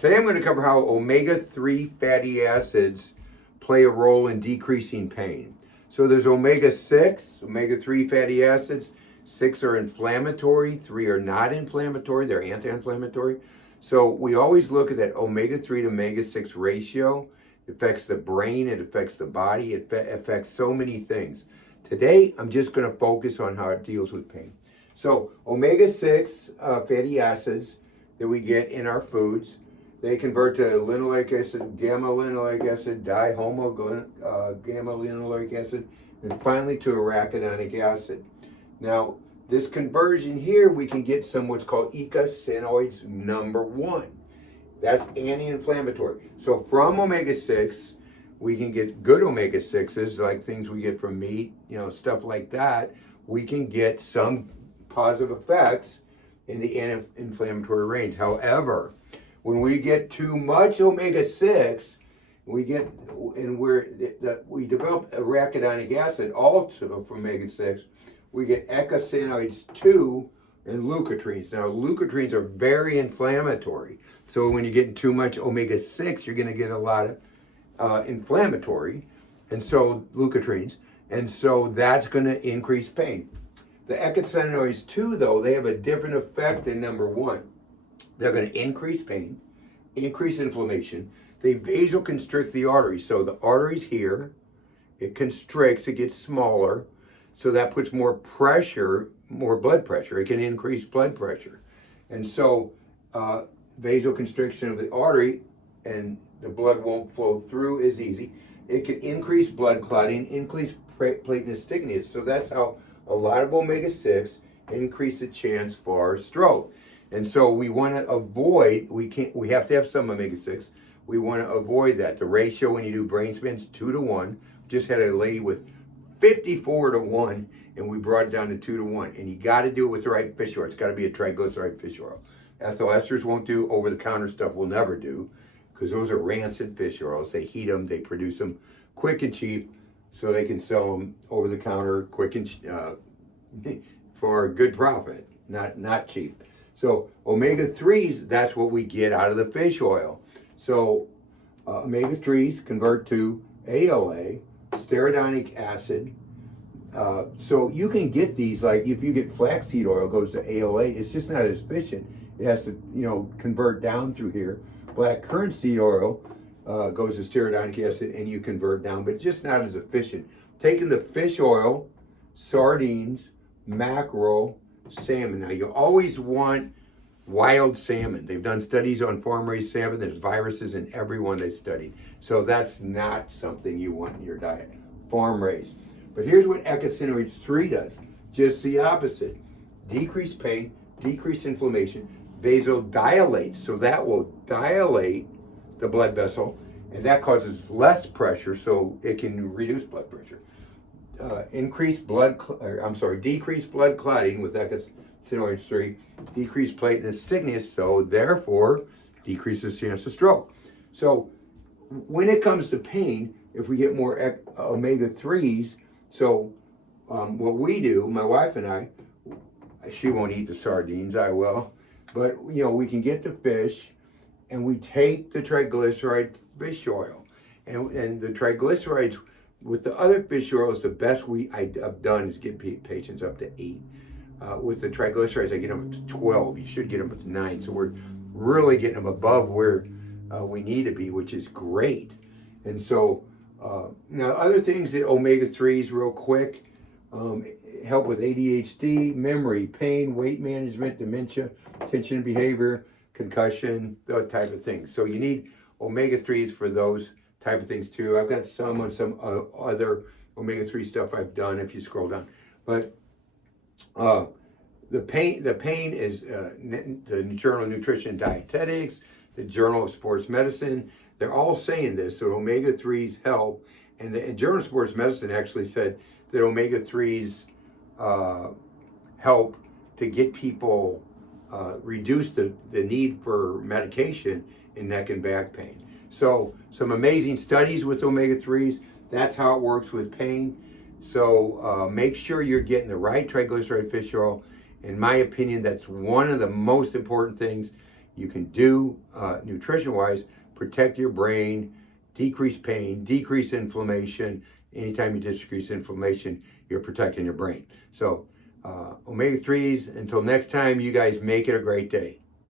Today I'm going to cover how omega-3 fatty acids play a role in decreasing pain. So there's omega-6, omega-3 fatty acids. 6 are inflammatory, 3 are not inflammatory, they're anti-inflammatory. So we always look at that omega-3 to omega-6 ratio. It affects the brain, it affects the body, it affects so many things. Today I'm just going to focus on how it deals with pain. So omega-6 fatty acids that we get in our foods, they convert to linoleic acid, gamma-linoleic acid, gamma-linoleic acid, and finally to arachidonic acid. Now, this conversion here, we can get some what's called eicosanoids number 1. That's anti-inflammatory. So from omega-6, we can get good omega-6s, like things we get from meat, stuff like that. We can get some positive effects in the anti-inflammatory range. However, when we get too much omega-6, we develop arachidonic acid also from omega-6. We get eicosanoids 2 and leukotrienes. Now, leukotrienes are very inflammatory. So when you're getting too much omega-6, you're going to get a lot of inflammatory, and so leukotrienes. And so that's going to increase pain. The eicosanoids 2, though, they have a different effect than number 1. They're going to increase pain, increase inflammation. They vasoconstrict the arteries. So the arteries here, it constricts, it gets smaller. So that puts more pressure, more blood pressure. It can increase blood pressure. And so vasoconstriction of the artery and the blood won't flow through as easy. It can increase blood clotting, increase platelet stickiness. So that's how a lot of omega-6 increase the chance for stroke. And so we want to avoid, we have to have some omega-6. We want to avoid that. The ratio when you do brain scans, 2 to 1. Just had a lady with 54 to 1, and we brought it down to 2 to 1. And you got to do it with the right fish oil. It's got to be a triglyceride fish oil. Ethyl esters won't do, over-the-counter stuff will never do, because those are rancid fish oils. They heat them, they produce them quick and cheap, so they can sell them over-the-counter quick and for a good profit, not cheap. So omega-3s, that's what we get out of the fish oil. So omega-3s convert to ALA, stearidonic acid. So you can get these, like if you get flaxseed oil, goes to ALA. It's just not as efficient. It has to, convert down through here. Black currant seed oil goes to stearidonic acid, and you convert down, but it's just not as efficient. Taking the fish oil, sardines, mackerel, salmon. Now, you always want wild salmon. They've done studies on farm-raised salmon. There's viruses in every one they studied. So that's not something you want in your diet, farm-raised. But here's what eicosanoids 3 does. Just the opposite. Decrease pain, decrease inflammation, vasodilates. So that will dilate the blood vessel, and that causes less pressure, so it can reduce blood pressure. Decrease blood clotting with eicosanoids 3, decrease platelet thickness, so therefore decreases chance of stroke. So when it comes to pain, if we get more omega-3s, so what we do, my wife and I, she won't eat the sardines, I will, but we can get the fish, and we take the triglyceride fish oil, and the triglycerides with the other fish oils, the best I've done is get patients up to 8. With the triglycerides, I get them up to 12. You should get them up to 9. So we're really getting them above where we need to be, which is great. And so now other things that omega-3s real quick help with ADHD, memory, pain, weight management, dementia, attention and behavior, concussion, that type of things. So you need omega-3s for those type of things too. I've got some on some other omega-3 stuff I've done if you scroll down. But the pain is the Journal of Nutrition and Dietetics, the Journal of Sports Medicine. They're all saying this, so omega-3s help. And the Journal of Sports Medicine actually said that omega-3s help to get people, reduce the need for medication in neck and back pain. So some amazing studies with omega-3s. That's how it works with pain. So make sure you're getting the right triglyceride fish oil. In my opinion, that's one of the most important things. you can do nutrition-wise, protect your brain, decrease pain, decrease inflammation. Anytime you decrease inflammation, you're protecting your brain. So omega-3s, until next time, you guys make it a great day.